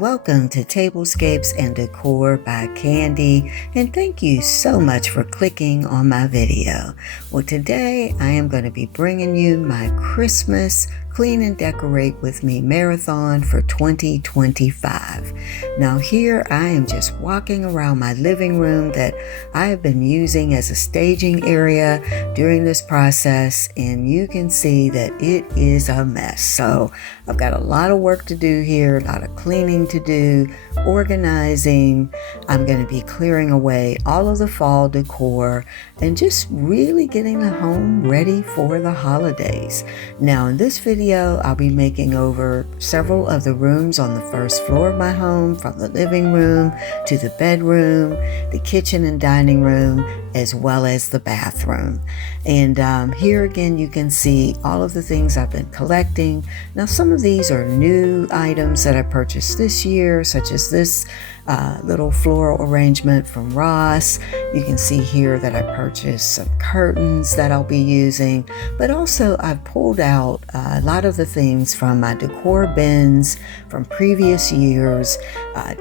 welcome to Tablescapes and Decor by Candy, and thank you so much for clicking on my video. Well, today I am going to be bringing you my Christmas Clean and Decorate with Me marathon for 2025. Now here I am just walking around my living room that I have been using as a staging area during this process, and you can see that it is a mess. So I've got a lot of work to do here, a lot of cleaning to do, organizing. I'm going to be clearing away all of the fall decor and just really getting the home ready for the holidays. Now in this video, I'll be making over several of the rooms on the first floor of my home, from the living room to the bedroom, the kitchen and dining room, as well as the bathroom. And here again, you can see all of the things I've been collecting. Now, some of these are new items that I purchased this year, such as this little floral arrangement from Ross. You can see here that I purchased some curtains that I'll be using, but also I've pulled out a lot of the things from my decor bins from previous years,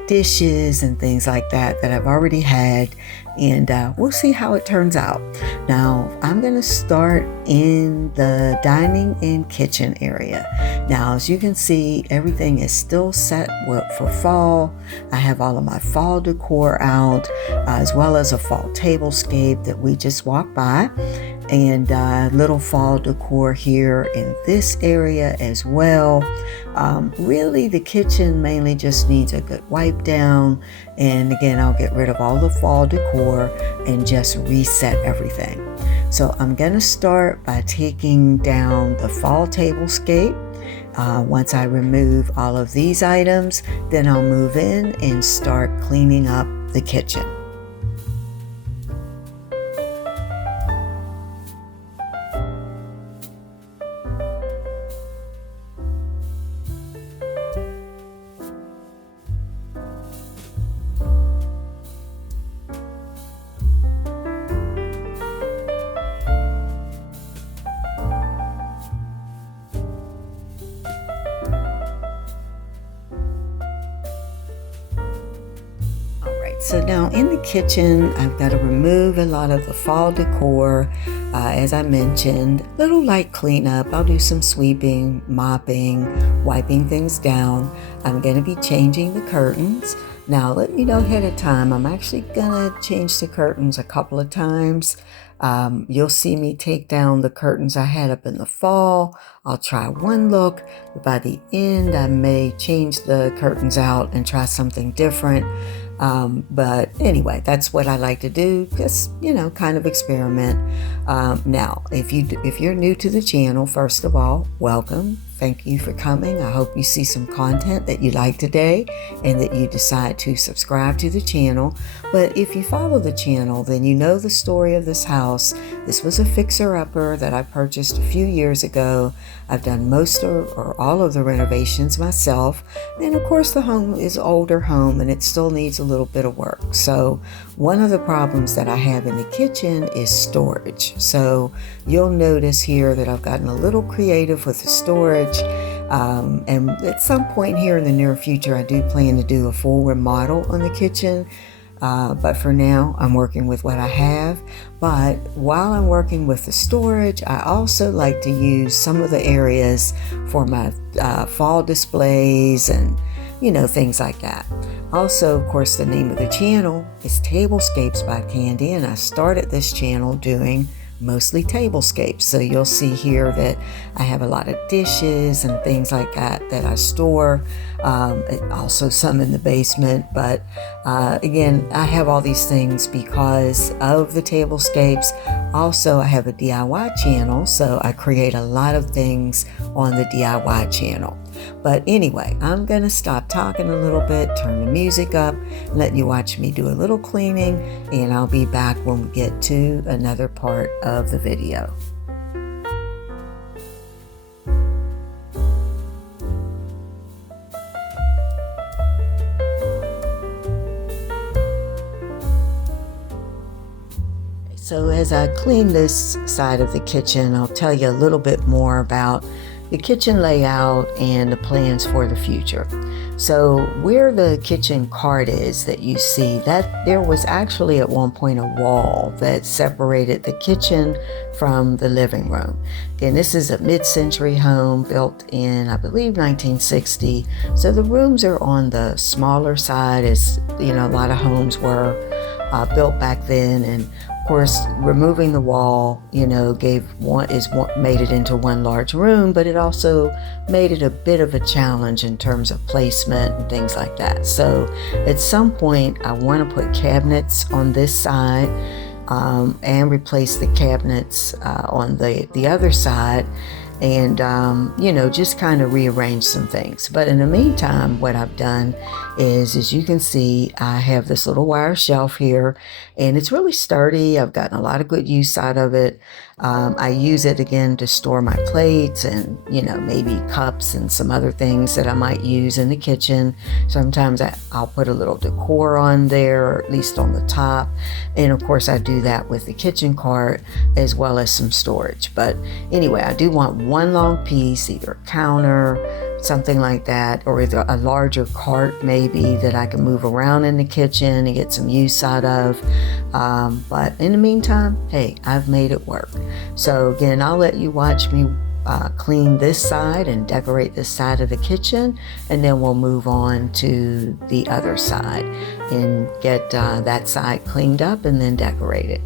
dishes and things like that that I've already had, and we'll see how it turns out. Now, I'm going to start in the dining and kitchen area. Now, as you can see, everything is still set for fall. I have all of my fall decor out, as well as a fall tablescape that we just walked by, and little fall decor here in this area as well. Really, the kitchen mainly just needs a good wipe down, and again, I'll get rid of all the fall decor and just reset everything. So I'm going to start by taking down the fall tablescape. Once I remove all of these items, then I'll move in and start cleaning up the kitchen. So now in the kitchen, I've got to remove a lot of the fall decor. As I mentioned, little light cleanup. I'll do some sweeping, mopping, wiping things down. I'm going to be changing the curtains. Now, I'll let you know ahead of time, I'm actually going to change the curtains a couple of times. You'll see me take down the curtains I had up in the fall. I'll try one look, but by the end, I may change the curtains out and try something different. But anyway, that's what I like to do, just, kind of experiment. Now, if you're new to the channel, first of all, welcome. Thank you for coming. I hope you see some content that you like today and that you decide to subscribe to the channel. But if you follow the channel, then you know the story of this house. This was a fixer-upper that I purchased a few years ago. I've done most or all of the renovations myself. And of course, the home is an older home and it still needs a little bit of work. So one of the problems that I have in the kitchen is storage. So you'll notice here that I've gotten a little creative with the storage. And at some point here in the near future, I do plan to do a full remodel on the kitchen. But for now, I'm working with what I have. But while I'm working with the storage, I also like to use some of the areas for my fall displays and, things like that. Also, of course, the name of the channel is Tablescapes by Candy, and I started this channel doing mostly tablescapes. So you'll see here that I have a lot of dishes and things like that I store. Also some in the basement, but again, I have all these things because of the tablescapes. Also, I have a DIY channel, so I create a lot of things on the DIY channel. But anyway, I'm going to stop talking a little bit, turn the music up, let you watch me do a little cleaning, and I'll be back when we get to another part of the video. So as I clean this side of the kitchen, I'll tell you a little bit more about the kitchen layout and the plans for the future. So where the kitchen cart is that you see, that there was actually at one point a wall that separated the kitchen from the living room. Again, this is a mid-century home built in, I believe, 1960. So the rooms are on the smaller side, as you know, a lot of homes were built back then. And of course, removing the wall, you know, made it into one large room, but it also made it a bit of a challenge in terms of placement and things like that. So at some point, I want to put cabinets on this side and replace the cabinets on the other side, and you know, just kind of rearrange some things. But in the meantime, what I've done is, as you can see, I have this little wire shelf here, and it's really sturdy. I've gotten a lot of good use out of it. I use it again to store my plates and, you know, maybe cups and some other things that I might use in the kitchen. Sometimes I'll put a little decor on there, or at least on the top. And of course, I do that with the kitchen cart as well as some storage. But anyway, I do want one long piece, either a counter, something like that, or either a larger cart maybe that I can move around in the kitchen and get some use out of. But in the meantime, hey, I've made it work. So again, I'll let you watch me clean this side and decorate this side of the kitchen, and then we'll move on to the other side and get that side cleaned up and then decorated.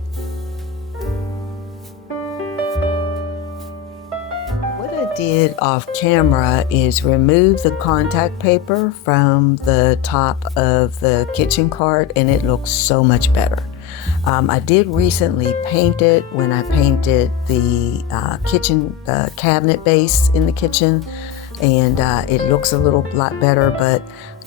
Did off camera is remove the contact paper from the top of the kitchen cart, and it looks so much better. I did recently paint it when I painted the kitchen cabinet base in the kitchen, and it looks a lot better, but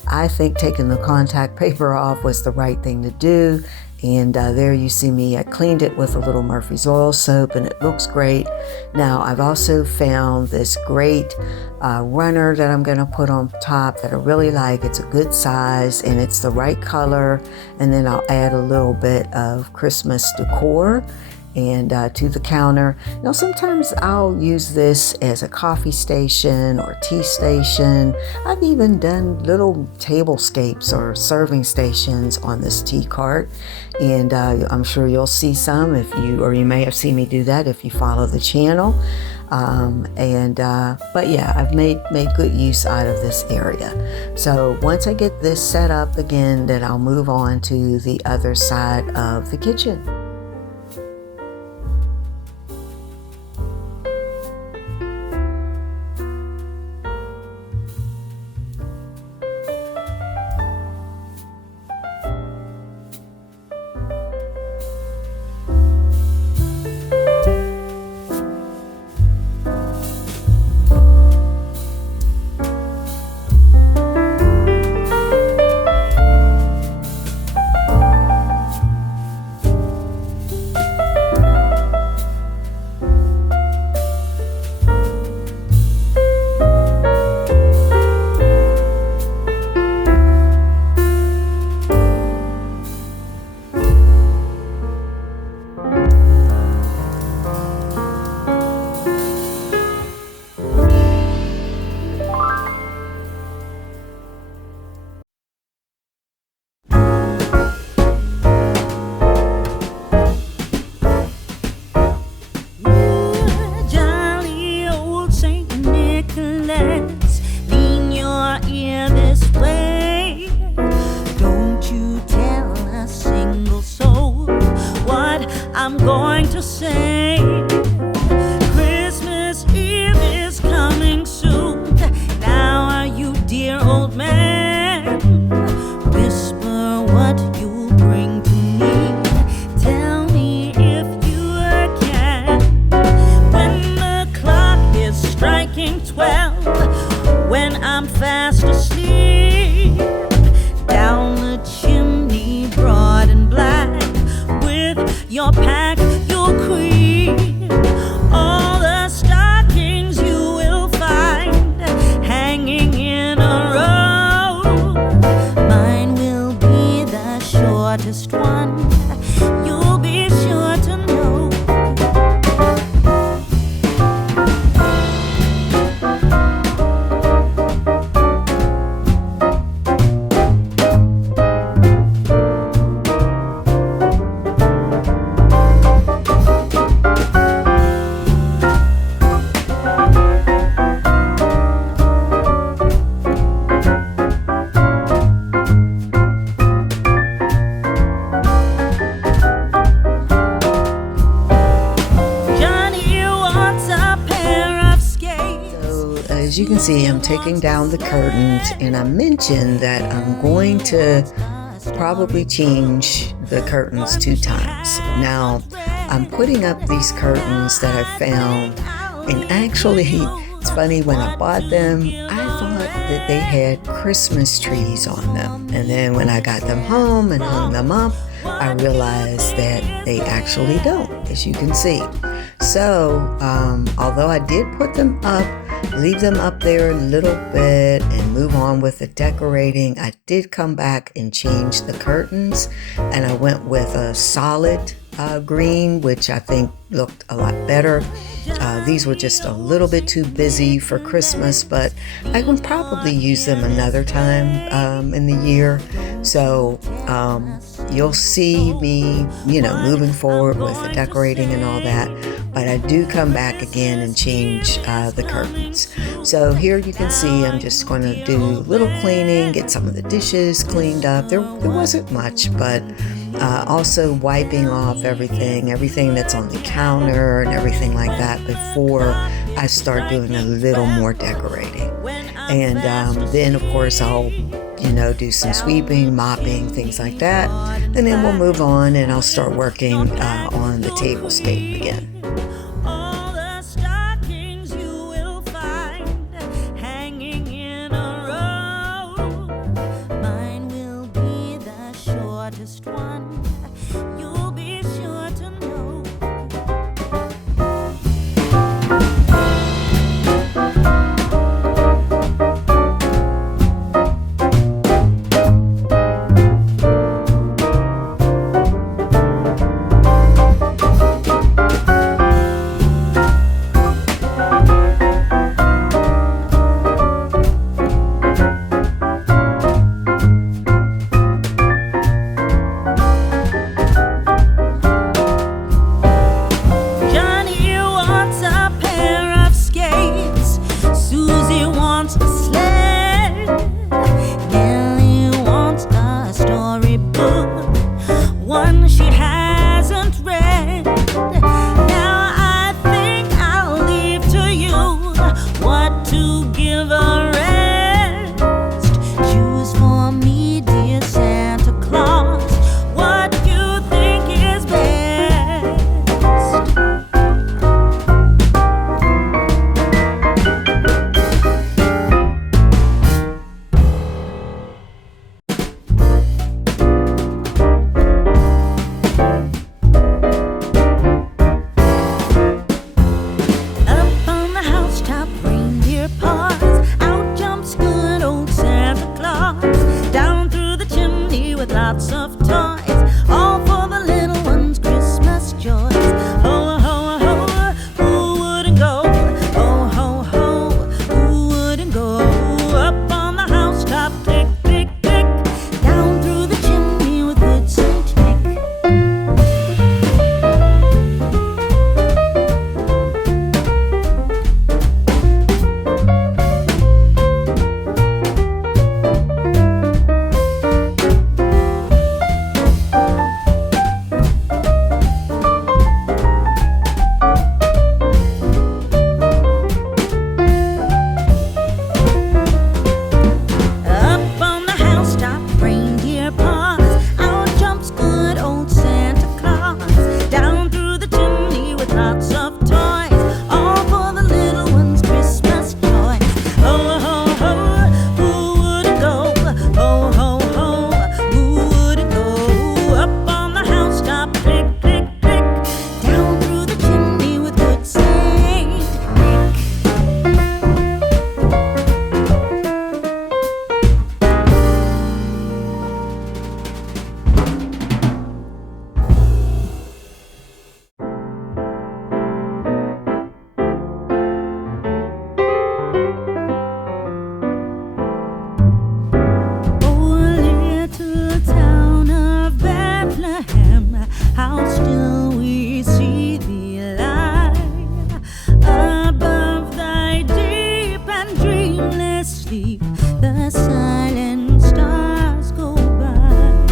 I think taking the contact paper off was the right thing to do. And there you see me, I cleaned it with a little Murphy's Oil soap, and it looks great. Now, I've also found this great runner that I'm gonna put on top that I really like. It's a good size and it's the right color. And then I'll add a little bit of Christmas decor and to the counter. Now, sometimes I'll use this as a coffee station or tea station. I've even done little tablescapes or serving stations on this tea cart, and I'm sure you'll see some or you may have seen me do that if you follow the channel. But yeah, I've made good use out of this area. So once I get this set up again, then I'll move on to the other side of the kitchen. I'm going to say Christmas Eve is coming soon. Now are you, dear old man? Whisper what you'll bring to me. Tell me if you can. When the clock is striking 12, when I'm fast asleep, down the chimney broad and black, your pack, you'll creep. All the stockings you will find hanging in a row. Mine will be the shortest one. You'll be sure to know. can see, I'm taking down the curtains, and I mentioned that I'm going to probably change the curtains 2 times. Now, I'm putting up these curtains that I found, and actually, it's funny, when I bought them, I thought that they had Christmas trees on them. And then when I got them home and hung them up, I realized that they actually don't, as you can see. So, although I did put them up, leave them up there a little bit and move on with the decorating, I did come back and change the curtains, and I went with a solid green, which I think looked a lot better. These were just a little bit too busy for Christmas, but I can probably use them another time in the year. So you'll see me, moving forward with the decorating and all that. But I do come back again and change the curtains. So here you can see I'm just going to do a little cleaning, get some of the dishes cleaned up. There wasn't much, but also wiping off everything that's on the counter and everything like that before I start doing a little more decorating. And then, of course, I'll do some sweeping, mopping, things like that. And then we'll move on and I'll start working on the tablescape again. All the stockings you will find hanging in a row. Mine will be the shortest one. You'll be sure to know. Lots of toys, all for the little ones' Christmas joys. Ho, ho, ho, who wouldn't go? Ho, ho, ho, who wouldn't go? Up on the housetop, click, click, click, down through the chimney with good Saint Nick. How still we see thee lie above thy deep and dreamless sleep. The silent stars go by,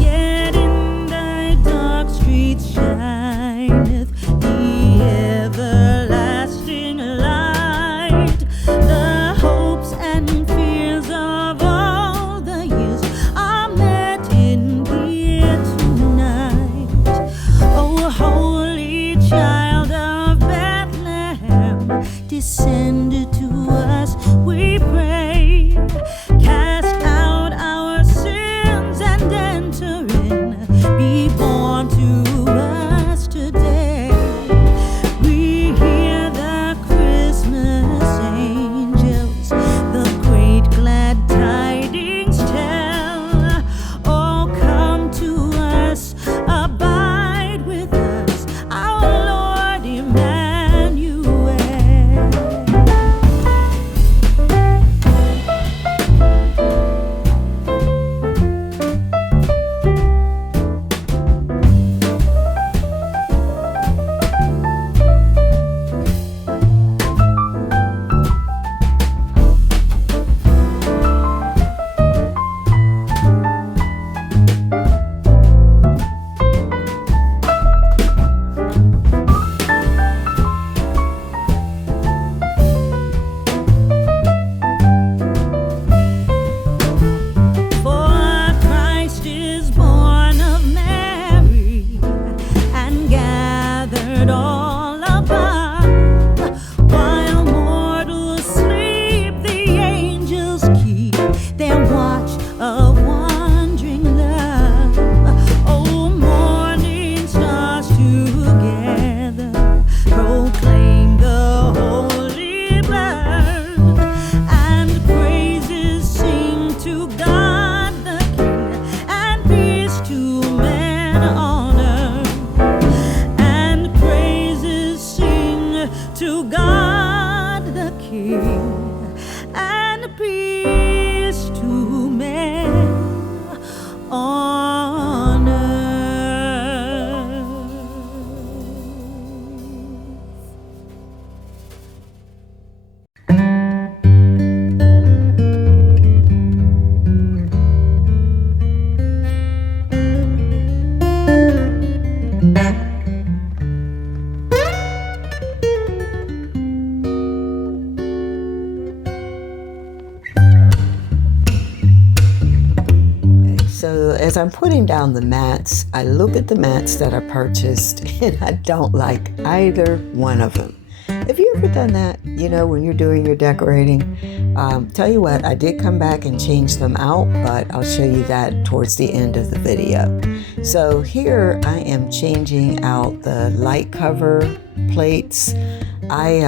yet in thy dark streets shineth the everlasting light. The be born to us today. We hear the Christmas angels, the great glad tidings tell. Oh, come to us, abide with us, our Lord Emmanuel. For Christ is born of Mary and gathered all above. While mortals sleep, the angels keep their watch of wondering love. Oh, morning stars together proclaim the holy birth, and praises sing to God the King, and peace to men on earth. And praises sing to God the King, and peace to men on earth. So as I'm putting down the mats, I look at the mats that I purchased and I don't like either one of them. Have you ever done that? You know, when you're doing your decorating? Tell you what, I did come back and change them out, but I'll show you that towards the end of the video. So here I am changing out the light cover plates. I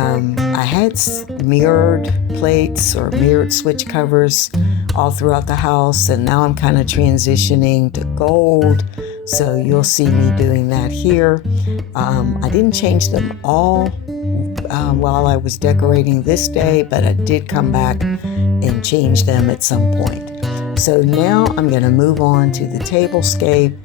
had mirrored plates or mirrored switch covers all throughout the house, and now I'm kind of transitioning to gold, so you'll see me doing that here. I didn't change them all while I was decorating this day, but I did come back and change them at some point. So now I'm going to move on to the tablescape,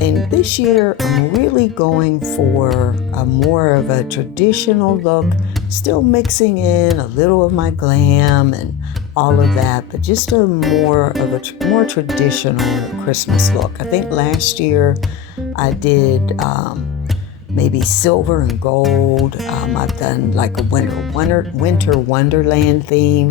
and this year I'm really going for a more of a traditional look, still mixing in a little of my glam and all of that, but just a more traditional Christmas look. I think last year I did maybe silver and gold. I've done like a winter wonderland theme.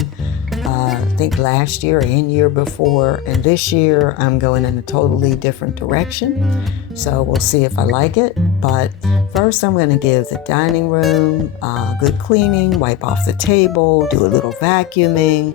I think last year and year before, and this year I'm going in a totally different direction. So we'll see if I like it. But first I'm going to give the dining room good cleaning, wipe off the table, do a little vacuuming,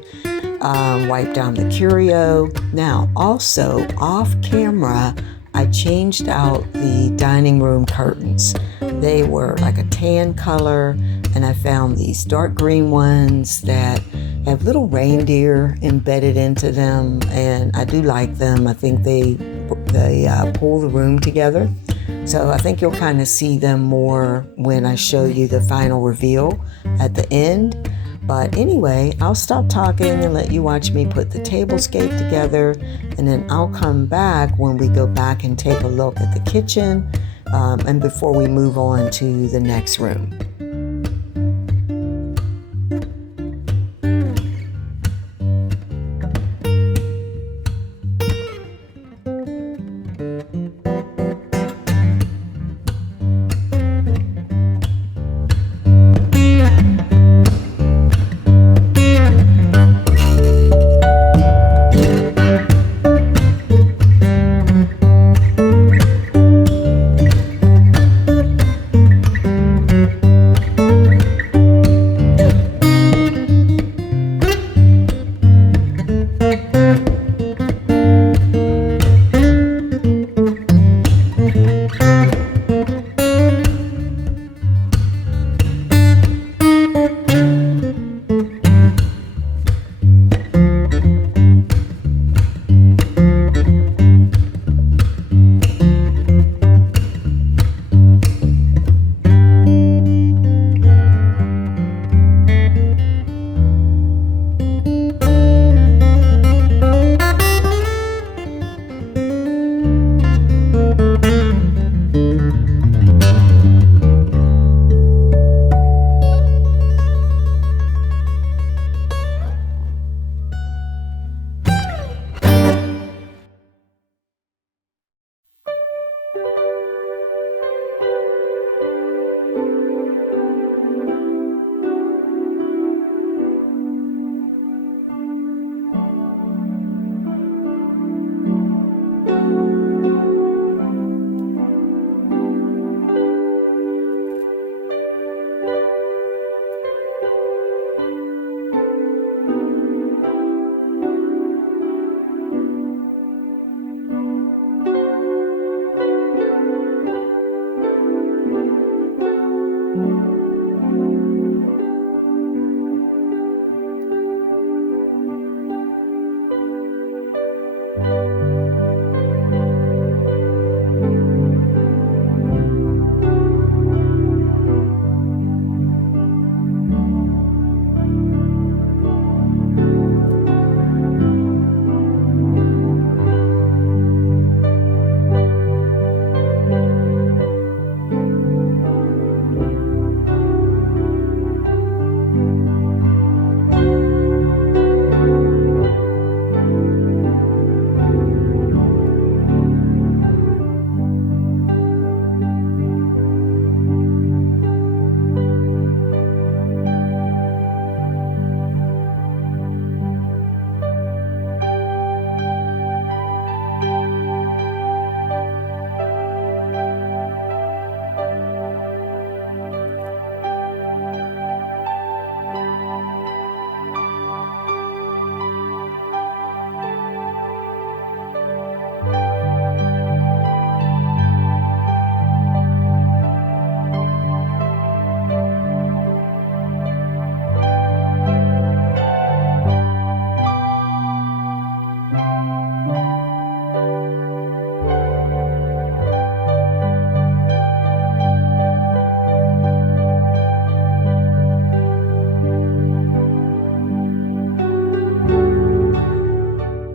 wipe down the curio. Now also off camera, I changed out the dining room curtains. They were like a tan color, and I found these dark green ones that have little reindeer embedded into them, and I do like them. I think they pull the room together. So I think you'll kind of see them more when I show you the final reveal at the end. But anyway, I'll stop talking and let you watch me put the tablescape together, and then I'll come back when we go back and take a look at the kitchen and before we move on to the next room.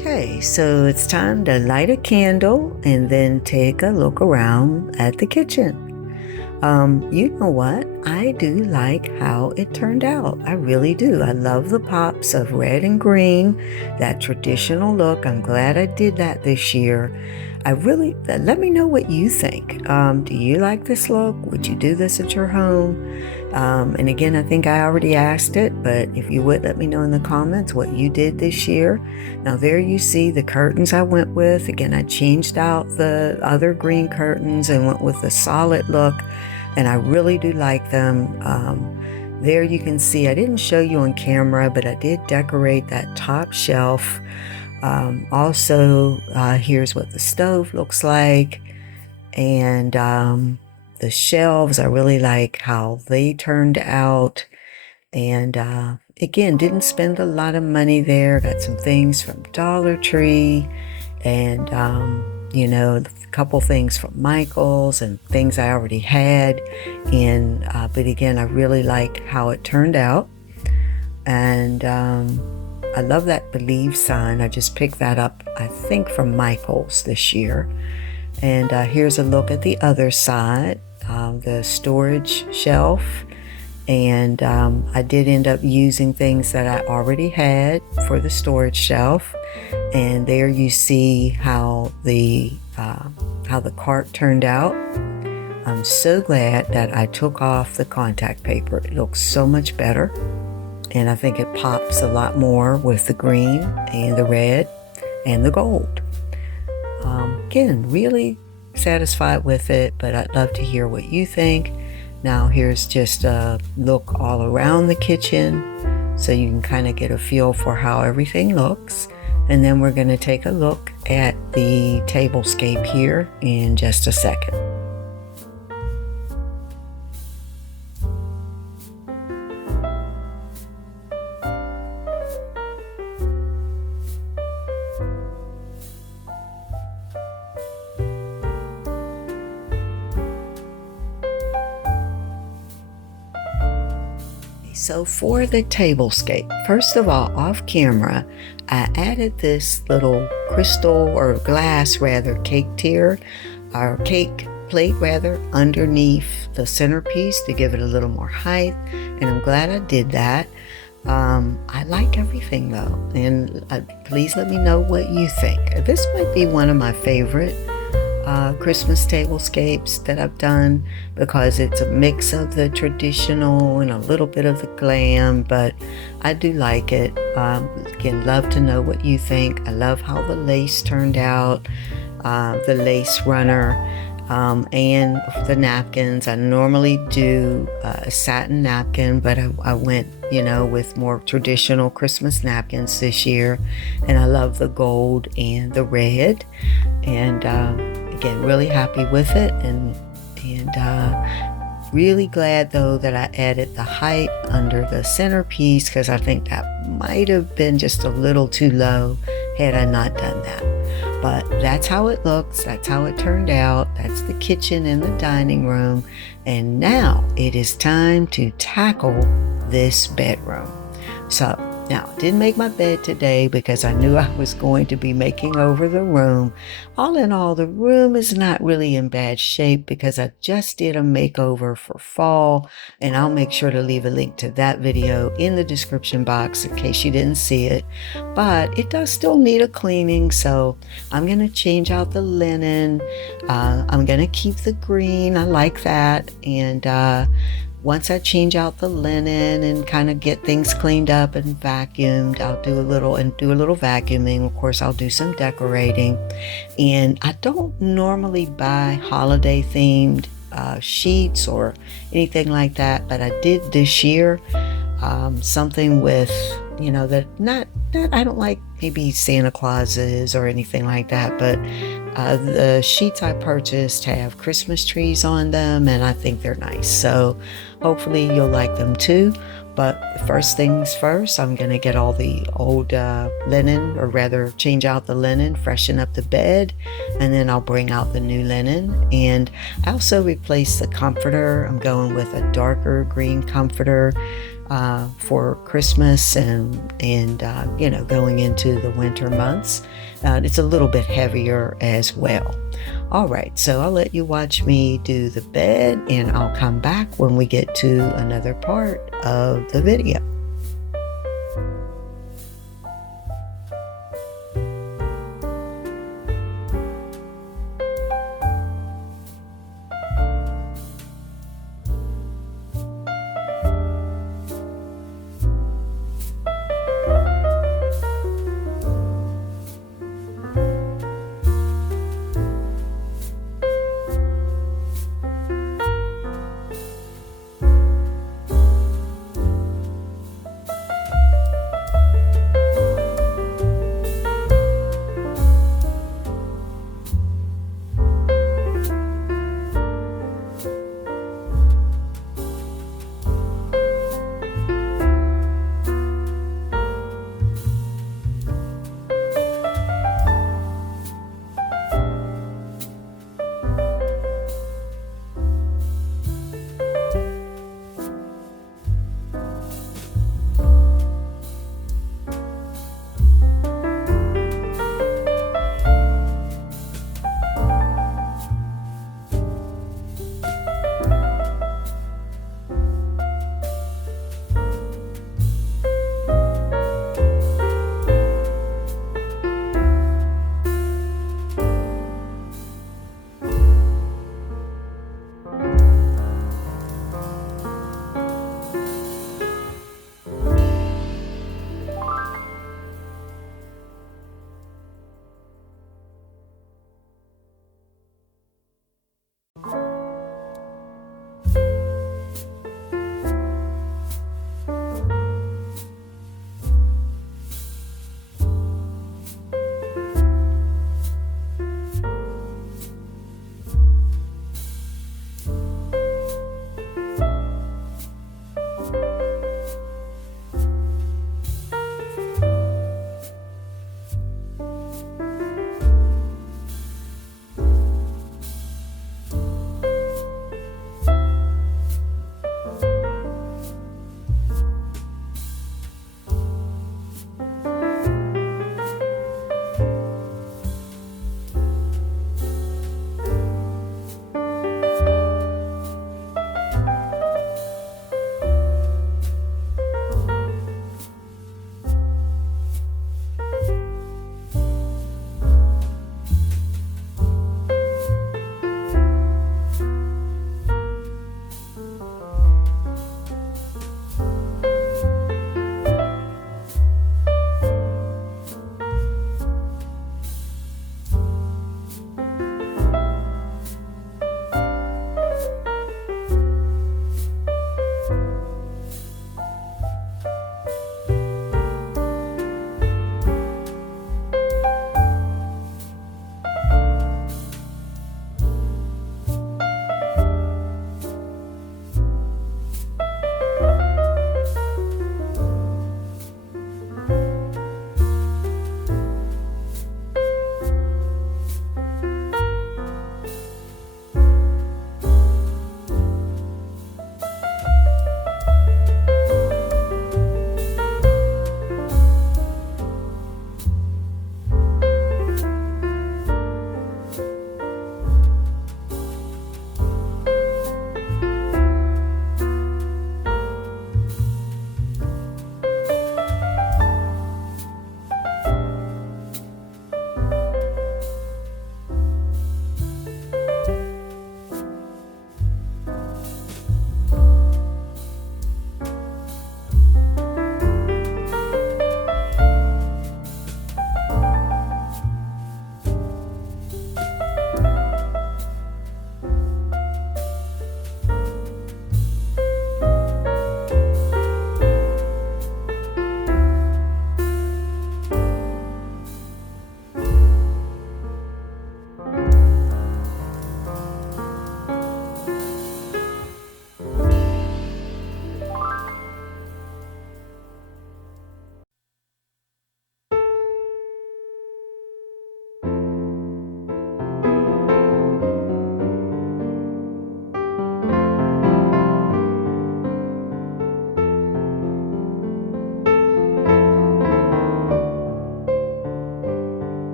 Okay, so it's time to light a candle and then take a look around at the kitchen. You know what? I do like how it turned out. I really do. I love the pops of red and green, that traditional look. I'm glad I did that this year. Let me know what you think. Do you like this look? Would you do this at your home? And again, I think I already asked it, but if you would, let me know in the comments what you did this year. Now there you see the curtains I went with. Again, I changed out the other green curtains and went with the solid look, and I really do like them. There you can see, I didn't show you on camera, but I did decorate that top shelf. Also, here's what the stove looks like, and the shelves, I really like how they turned out. And again, didn't spend a lot of money there. Got some things from Dollar Tree, and a couple things from Michael's and things I already had. And but again, I really like how it turned out. And I love that believe sign. I just picked that up, I think, from Michael's this year. And here's a look at the other side, the storage shelf. And I did end up using things that I already had for the storage shelf. And there you see how the cart turned out. I'm so glad that I took off the contact paper. It looks so much better. And I think it pops a lot more with the green and the red and the gold. Again, really satisfied with it, but I'd love to hear what you think. Now here's just a look all around the kitchen so you can kind of get a feel for how everything looks. And then we're going to take a look at the tablescape here in just a second. So for the tablescape, first of all, off camera, I added this little crystal or glass rather cake tier, or cake plate rather, underneath the centerpiece to give it a little more height, and I'm glad I did that. I like everything though, and please let me know what you think. This might be one of my favorite Christmas tablescapes that I've done because it's a mix of the traditional and a little bit of the glam, but I do like it. Again, love to know what you think. I love how the lace turned out, the lace runner, and the napkins. I normally do a satin napkin, but I went, with more traditional Christmas napkins this year, and I love the gold and the red, and again, really happy with it, and really glad though that I added the height under the centerpiece because I think that might have been just a little too low had I not done that. But that's how it looks. That's how it turned out. That's the kitchen and the dining room. And now it is time to tackle this bedroom. So now I didn't make my bed today because I knew I was going to be making over the room. All in all, the room is not really in bad shape because I just did a makeover for fall, and I'll make sure to leave a link to that video in the description box in case you didn't see it. But it does still need a cleaning, so I'm going to change out the linen. I'm going to keep the green. I like that. And once I change out the linen and kind of get things cleaned up and vacuumed, I'll do a little vacuuming. Of course, I'll do some decorating. And I don't normally buy holiday themed sheets or anything like that, but I did this year something with, that not I don't like maybe Santa Clauses or anything like that, but the sheets I purchased have Christmas trees on them, and I think they're nice. So hopefully you'll like them too. But first things first, I'm going to get all the old linen, or rather change out the linen, freshen up the bed, and then I'll bring out the new linen. And I also replaced the comforter. I'm going with a darker green comforter for Christmas and going into the winter months. It's a little bit heavier as well. All right, so I'll let you watch me do the bed, and I'll come back when we get to another part of the video.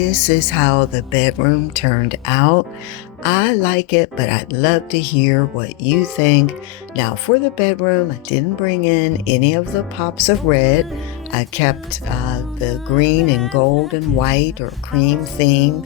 this is how the bedroom turned out. I like it, but I'd love to hear what you think. Now, for the bedroom, I didn't bring in any of the pops of red. I kept the green and gold and white or cream theme.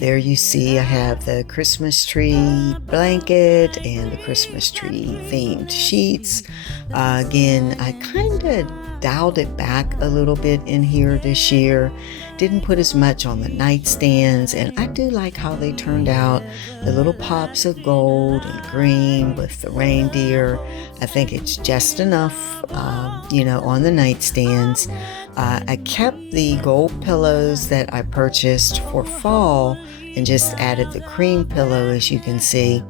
There you see I have the Christmas tree blanket and the Christmas tree themed sheets. Again, I kind of dialed it back a little bit in here this year. Didn't put as much on the nightstands, and I do like how they turned out. The little pops of gold and green with the reindeer. I think it's just enough, on the nightstands. I kept the gold pillows that I purchased for fall and just added the cream pillow, as you can see.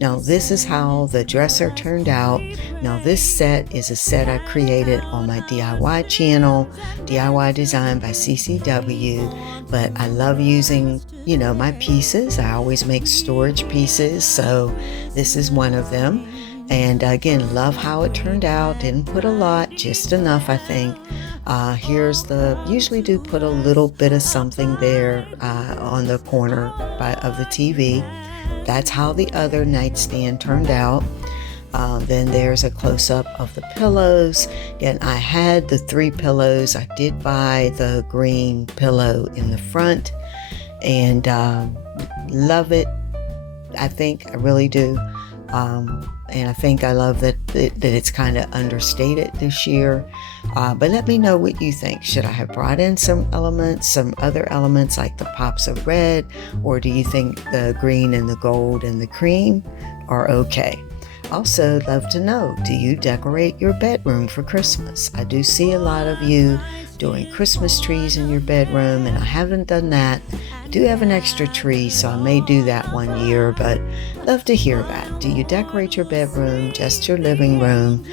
Now this is how the dresser turned out. Now this set is a set I created on my DIY channel, DIY Design by CCW, but I love using, my pieces. I always make storage pieces, so this is one of them. And again, love how it turned out. Didn't put a lot, just enough, I think. Usually do put a little bit of something there on the corner of the TV. That's how the other nightstand turned out. Then there's a close-up of the pillows. Again, I had the 3 pillows. I did buy the green pillow in the front and love it. I think I really do. And I think I love that it's kind of understated this year. But let me know what you think. Should I have brought in some other elements like the pops of red, or do you think the green and the gold and the cream are okay? Also, love to know, do you decorate your bedroom for Christmas? I do see a lot of you doing Christmas trees in your bedroom, and I haven't done that. I do have an extra tree, so I may do that one year, but love to hear that. Do you decorate your bedroom, just your living room?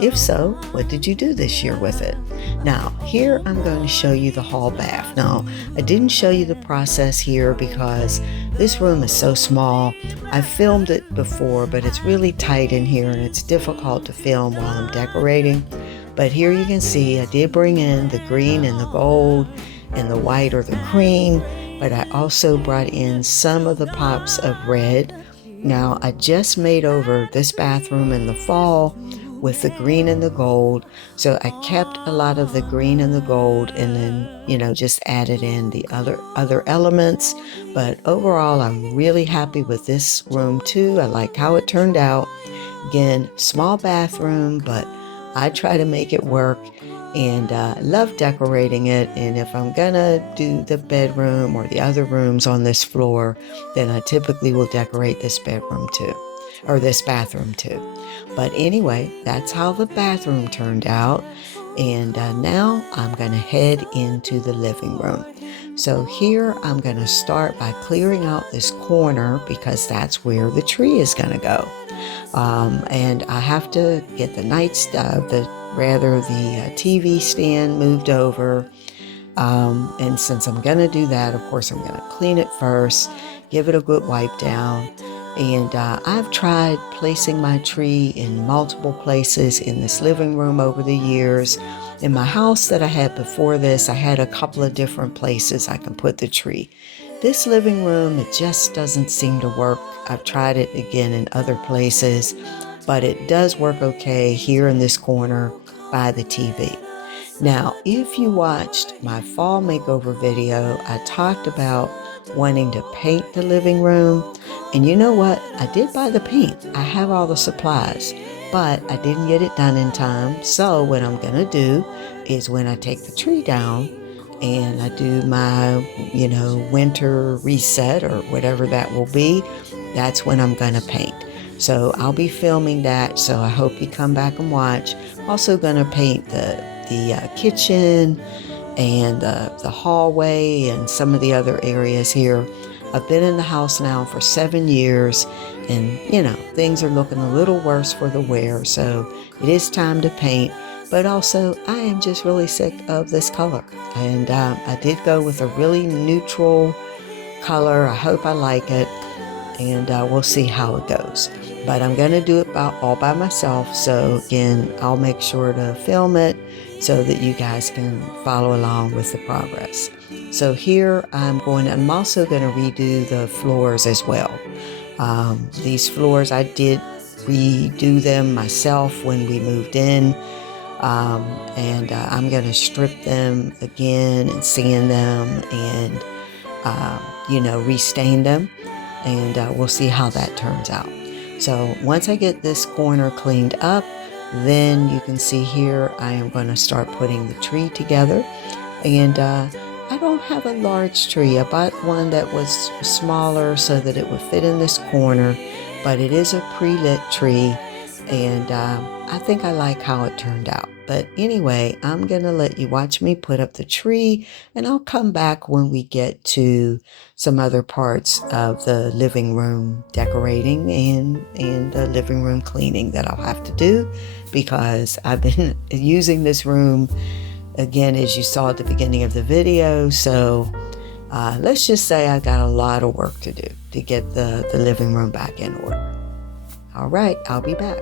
If so, what did you do this year with it? Now, here I'm going to show you the hall bath. Now, I didn't show you the process here because this room is so small. I filmed it before, but it's really tight in here and it's difficult to film while I'm decorating. But here you can see I did bring in the green and the gold and the white or the cream, but I also brought in some of the pops of red. Now, I just made over this bathroom in the fall with the green and the gold, so I kept a lot of the green and the gold and then, just added in the other elements. But overall, I'm really happy with this room too. I like how it turned out. Again, small bathroom, but I try to make it work, and love decorating it. And if I'm gonna do the bedroom or the other rooms on this floor, then I typically will decorate this bedroom too, or this bathroom too. But anyway, that's how the bathroom turned out. And now I'm gonna head into the living room. So here I'm gonna start by clearing out this corner because that's where the tree is gonna go. And I have to get the TV stand moved over. And since I'm going to do that, of course, I'm going to clean it first, give it a good wipe down. And I've tried placing my tree in multiple places in this living room over the years. In my house that I had before this, I had a couple of different places I can put the tree. This living room, it just doesn't seem to work. I've tried it again in other places, but it does work okay here in this corner by the TV. Now, if you watched my fall makeover video, I talked about wanting to paint the living room. And you know what? I did buy the paint. I have all the supplies, but I didn't get it done in time. So what I'm going to do is when I take the tree down and I do my, winter reset or whatever that will be, that's when I'm going to paint. So I'll be filming that. So I hope you come back and watch. Also going to paint the kitchen and the hallway and some of the other areas here. I've been in the house now for 7 years, and things are looking a little worse for the wear, so it is time to paint. But also, I am just really sick of this color, and I did go with a really neutral color. I hope I like it, and we'll see how it goes. but I'm going to do it all by myself. So again, I'll make sure to film it so that you guys can follow along with the progress. So here I'm also going to redo the floors as well. These floors, I did redo them myself when we moved in. And I'm going to strip them again and sand them and, restain them. And we'll see how that turns out. So once I get this corner cleaned up, then you can see here I am going to start putting the tree together. And I don't have a large tree. I bought one that was smaller so that it would fit in this corner, but it is a pre-lit tree, and I think I like how it turned out. But anyway, I'm going to let you watch me put up the tree, and I'll come back when we get to some other parts of the living room decorating and the living room cleaning that I'll have to do, because I've been using this room again, as you saw at the beginning of the video. So let's just say I got a lot of work to do to get the living room back in order. All right, I'll be back.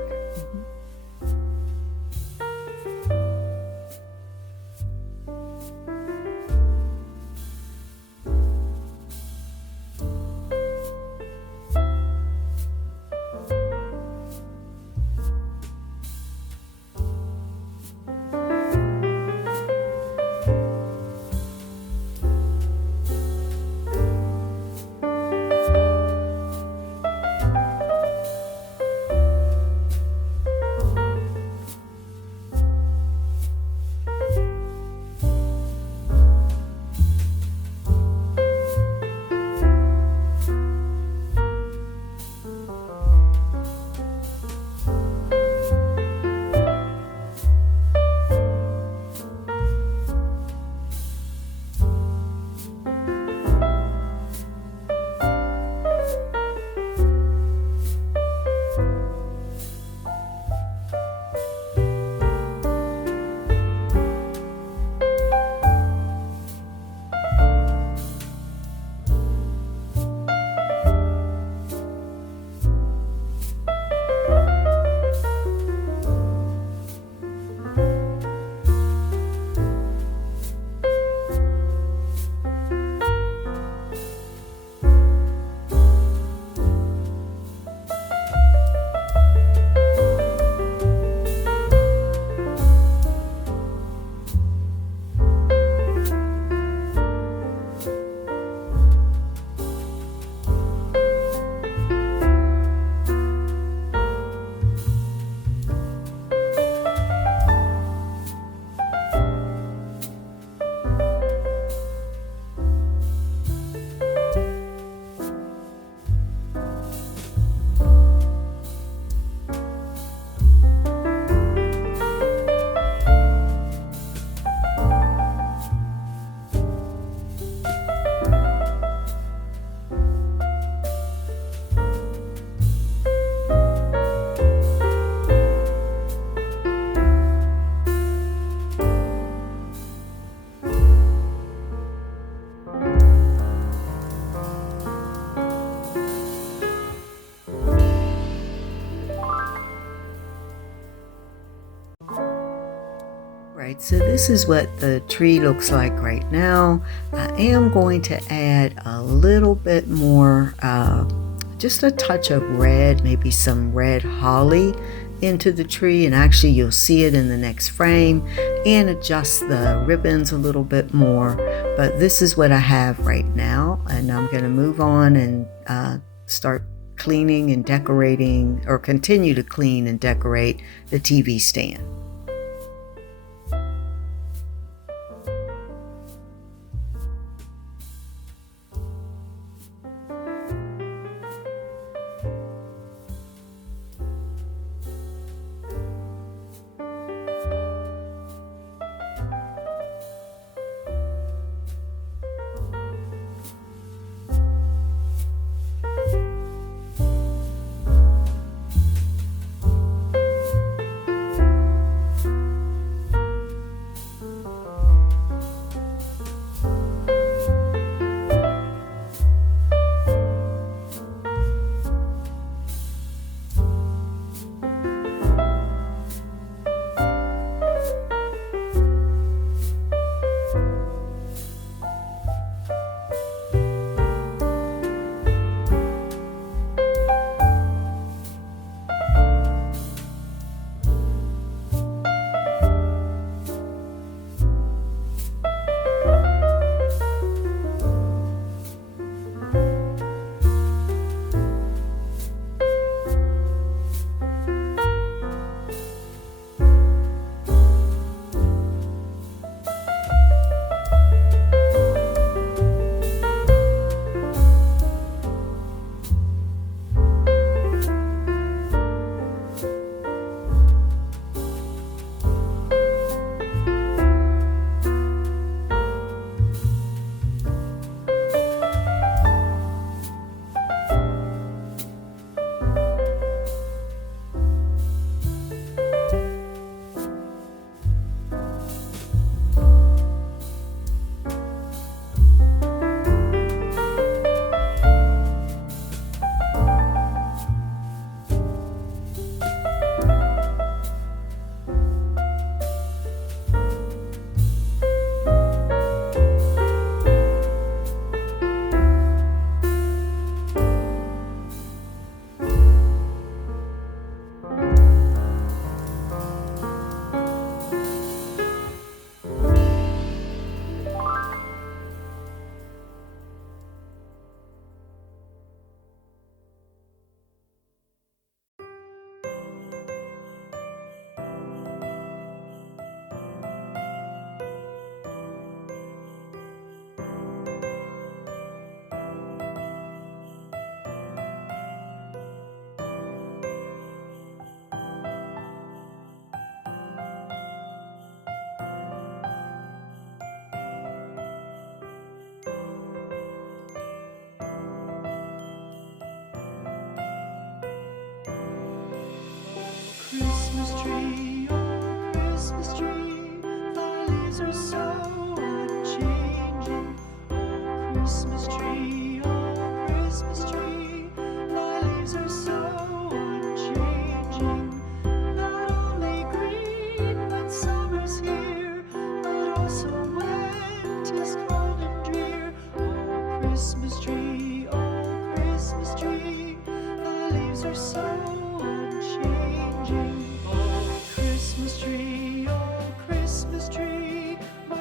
Right, so this is what the tree looks like right now. I am going to add a little bit more, just a touch of red, maybe some red holly into the tree, and actually you'll see it in the next frame, and adjust the ribbons a little bit more. But this is what I have right now, and I'm going to move on and start cleaning and decorating, or continue to clean and decorate the TV stand.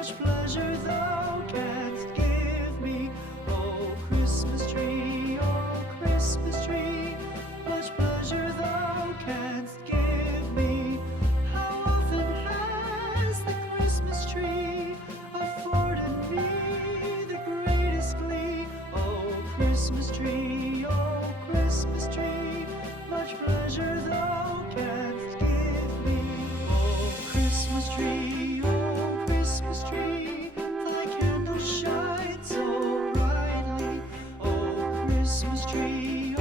much pleasure thou canst give me. Oh Christmas tree, much pleasure thou canst give me. How often has the Christmas tree afforded me the greatest glee? Oh Christmas tree, much pleasure thou canst give me. Oh Christmas tree, thy candles shine so brightly. Oh Christmas tree,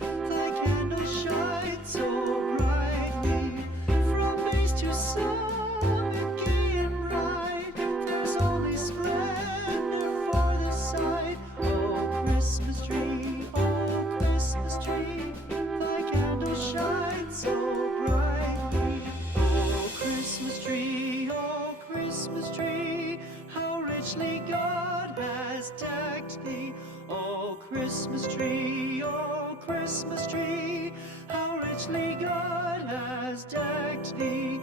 thy candles shine so brightly. From base to summit, gay and bright, there's only splendor for the sight. Oh Christmas tree, thy candles shine so brightly. Oh Christmas tree, how richly God has decked thee. Oh Christmas tree, how richly God has decked thee.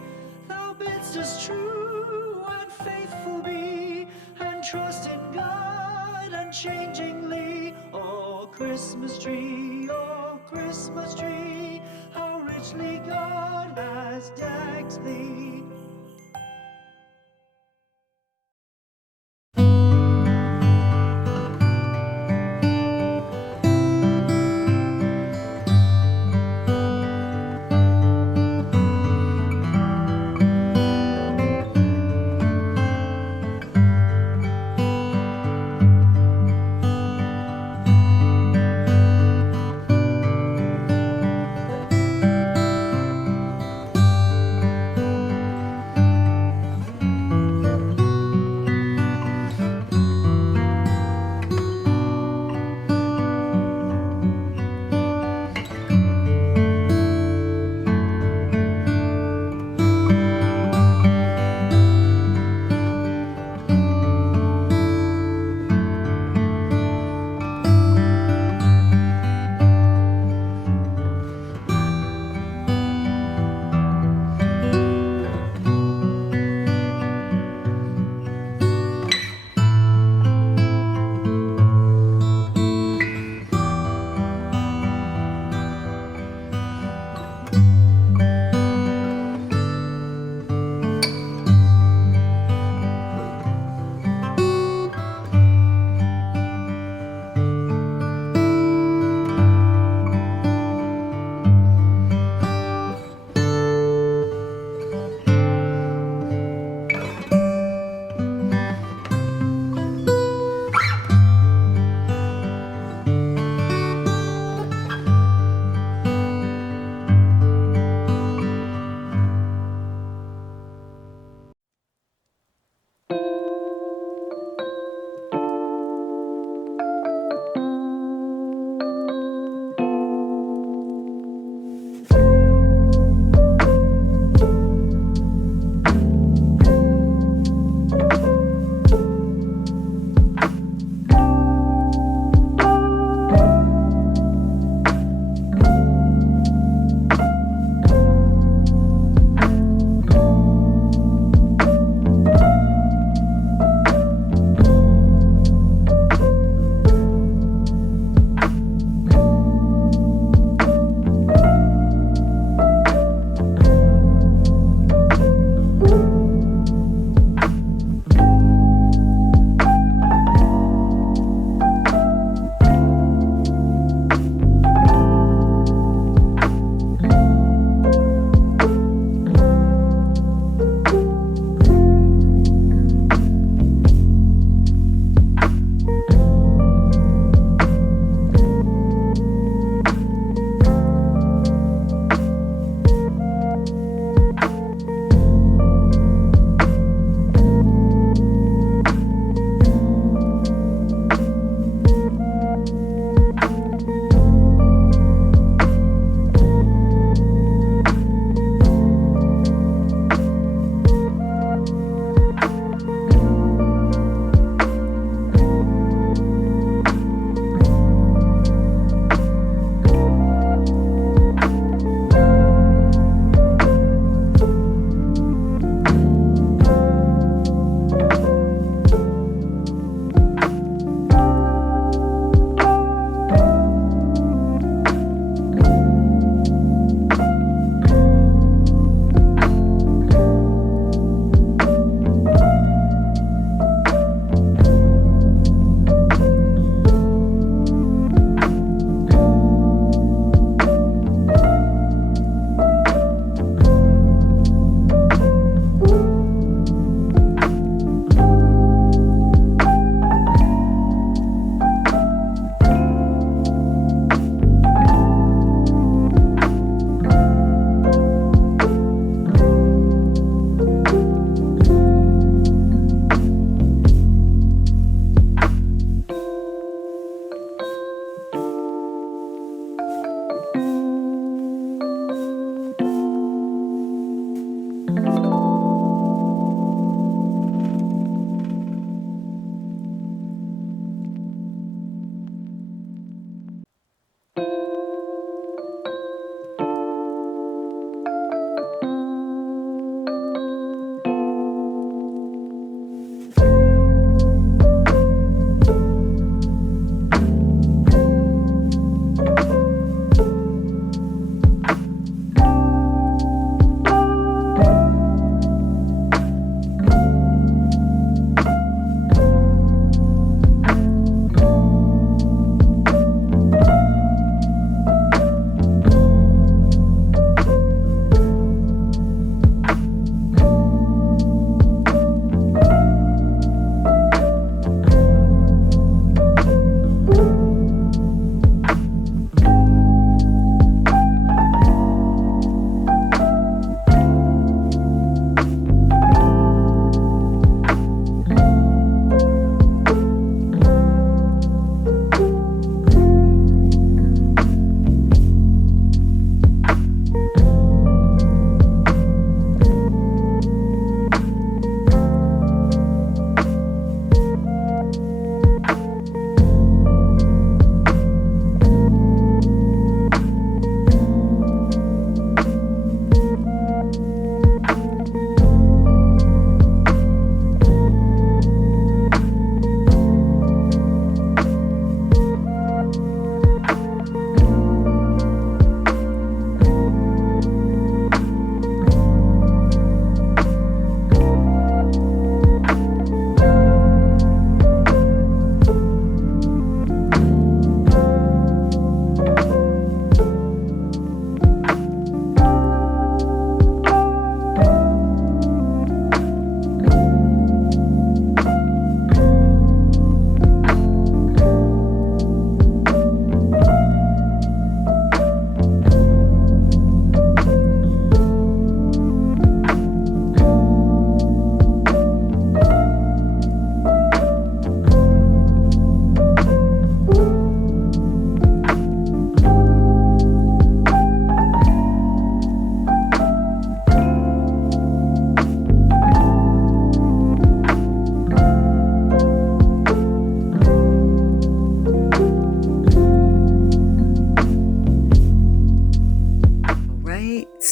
Thou bidst us true and faithful be, and trust in God unchangingly. Oh Christmas tree, how richly God has decked thee.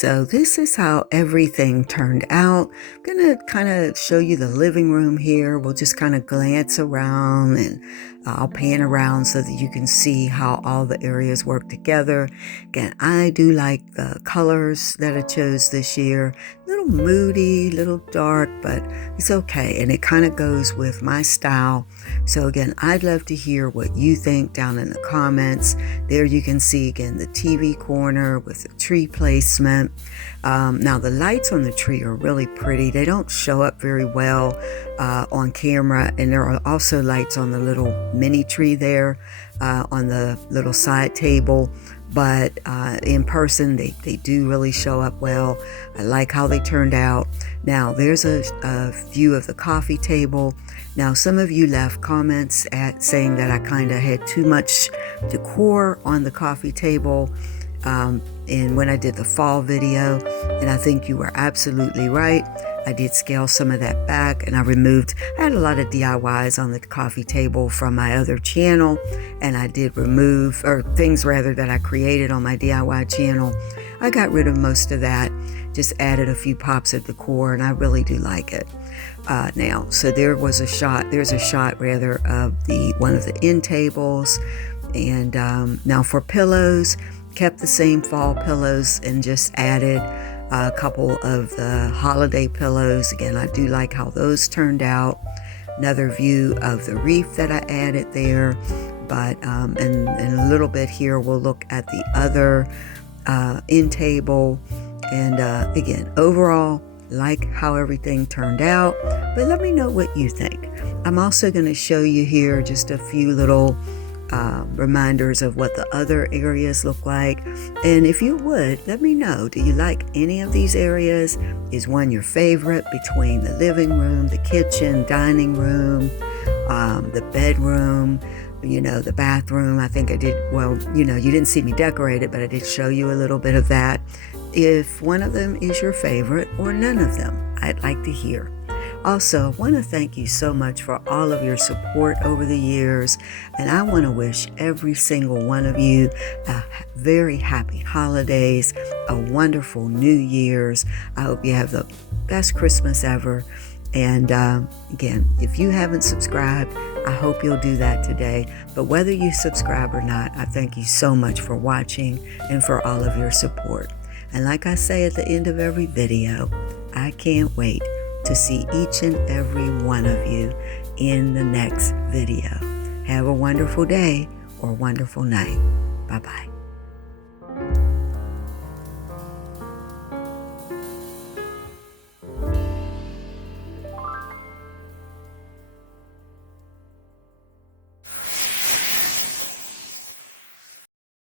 So this is how everything turned out. I'm gonna kind of show you the living room here. We'll just kind of glance around, and I'll pan around so that you can see how all the areas work together. Again, I do like the colors that I chose this year. A little moody, a little dark, but it's okay. And it kind of goes with my style. So again, I'd love to hear what you think down in the comments. There you can see again the TV corner with the tree placement. Now the lights on the tree are really pretty. They don't show up very well on camera, and there are also lights on the little mini tree there on the little side table, but in person they do really show up well. I like how they turned out. Now there's a view of the coffee table. Now some of you left comments saying that I kind of had too much decor on the coffee table and when I did the fall video, and I think you were absolutely right. I did scale some of that back, and I had a lot of DIYs on the coffee table from my other channel, and I did remove, or things rather, that I created on my DIY channel. I got rid of most of that, just added a few pops of decor, and I really do like it. Now, so there's a shot rather of one of the end tables, and now for pillows, kept the same fall pillows and just added a couple of the holiday pillows. Again, I do like how those turned out. Another view of the wreath that I added there, but in a little bit here we'll look at the other end table. And again, overall, like how everything turned out, but let me know what you think. I'm also going to show you here just a few little reminders of what the other areas look like. And if you would, let me know, do you like any of these areas? Is one your favorite between the living room, the kitchen, dining room, the bedroom, the bathroom? I think I did, well, you didn't see me decorate it, but I did show you a little bit of that. If one of them is your favorite or none of them, I'd like to hear. Also, I want to thank you so much for all of your support over the years, and I want to wish every single one of you a very happy holidays, a wonderful New Year's. I hope you have the best Christmas ever. And again, if you haven't subscribed, I hope you'll do that today. But whether you subscribe or not, I thank you so much for watching and for all of your support. And like I say at the end of every video, I can't wait to see each and every one of you in the next video. Have a wonderful day or wonderful night. Bye-bye.